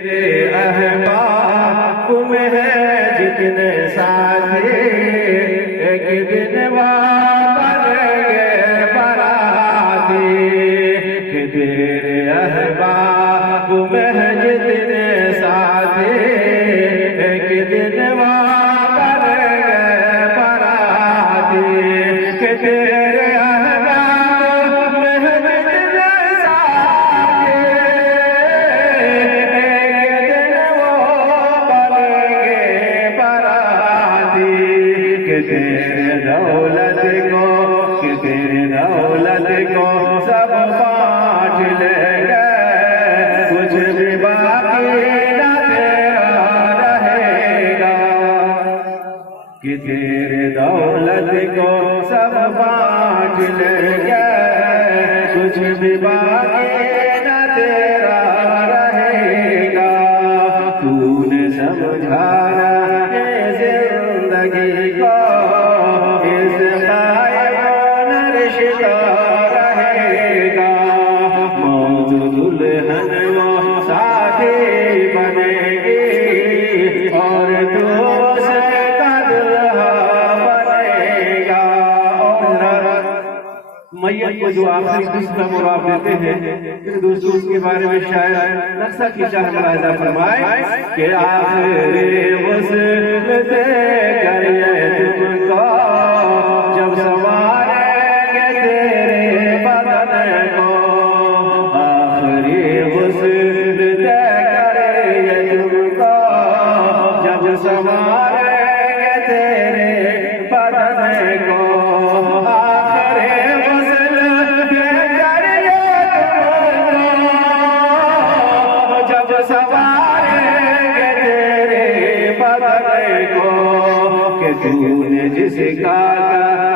احباب میں ہے جتنے ساتھی ایک دن بن گئے براتی کہ تیرے احباب میں ہے جتنے ساتھی ایک دن بن گئے براتی کہ تیرے دولت کو سب بانٹ لیں گے کچھ بھی باقی نہ تیرا رہے گا کہ تیرے دولت کو سب بانٹ لیں گے کچھ بھی باقی نہ تیرا رہے گا تو نے سمجھانا ہے زندگی کو رہے گا موت دلہن وہ ساتھی بنے گی اور دوست کا دلہا بنے گا اور میت کو جو آخری دوسرا مراب دیتے ہیں پھر دوستوں اس کے بارے میں شاید نقصہ کی چاہ ملاحظہ فرمائے کہ آخری وصل دے کر یہ تم کو جب سوار جس کا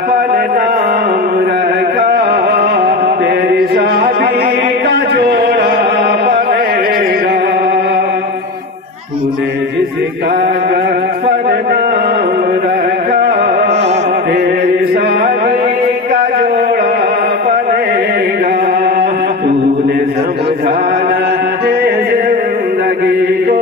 پل نام رکھا تیری شادی کا جوڑا بنے گا تو نے جس کا پل نام رکھا تیری شادی کا جوڑا بنے گا تو نے سمجھانا ہے زندگی کو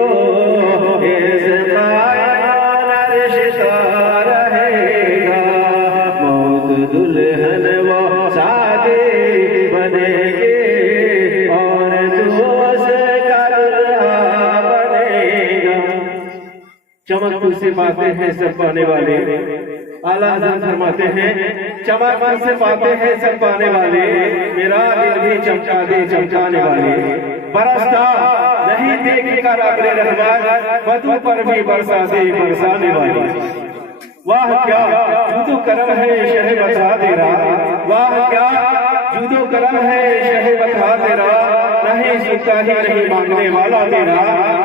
دلہن وہ ساتھی بنے گی اور دوست کا دلہا بنے گا چمک سے باتیں ہیں سب پانے والے اعلیٰ حضرت فرماتے ہیں چمک سے باتیں ہیں سب پانے والے میرا دل بھی چمکا دے چمکانے والے برستا نہیں دیکھ کر ابر رحمت بدو پر بھی برسا دے برسانے والے واہ کیا جود و کرم ہے شہ بتا تیرا واہ کیا جود و کرم ہے شہ بتا تیرا نہیں سکتا ہی نہیں مانگنے والا تیرا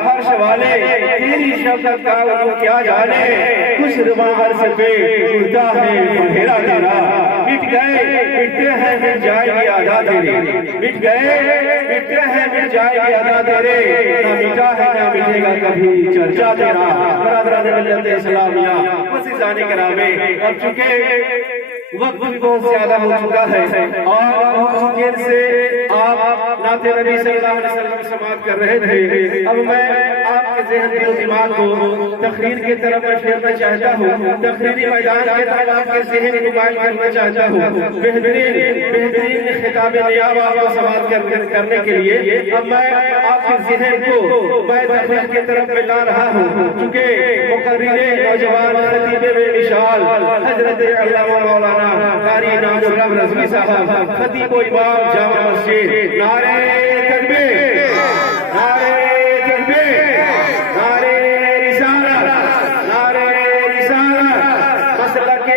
فرش والے تیری شفقت کا وہ کیا جانے خوش روا عرض پہ اڑتا ہے پھیرا تیرا مٹ گئے مٹتے ہیں مٹ جائے گی ادا تیرے مٹ گئے مٹتے ہیں مٹ جائے گی ادا تیرے نہ مٹا ہے نہ مٹے گا کبھی چرچا تیرا برادران ملت اسلامیہ مسیحانی کرامے اب چونکہ وقت بھی بہت زیادہ ہو چکا ہے اور بہت دیر سے آپ نعت نبی صلی اللہ علیہ وسلم سماعت کر رہے تھے اب میں آپ کے ذہن دل و دماغ کو تقریر کی طرف پھیرنا چاہتا ہوں تقریری میدان کی طرف آپ کے ذہن کو مائل کرنا چاہتا ہوں بہترین خطاب نیاب آپ کو سماعت کرنے کے لیے اب میں آپ کے ذہن کو میں تقریر کی طرف ملا رہا ہوں چونکہ مقرر نوجوان خطیب بے مثال حضرت علامہ مولانا قاری ناظر اللہ رضوی صاحب خطیب و امام جامع مسجد نعرہ تکبیر نعرہ تکبیر نعرہ رسالت مسلک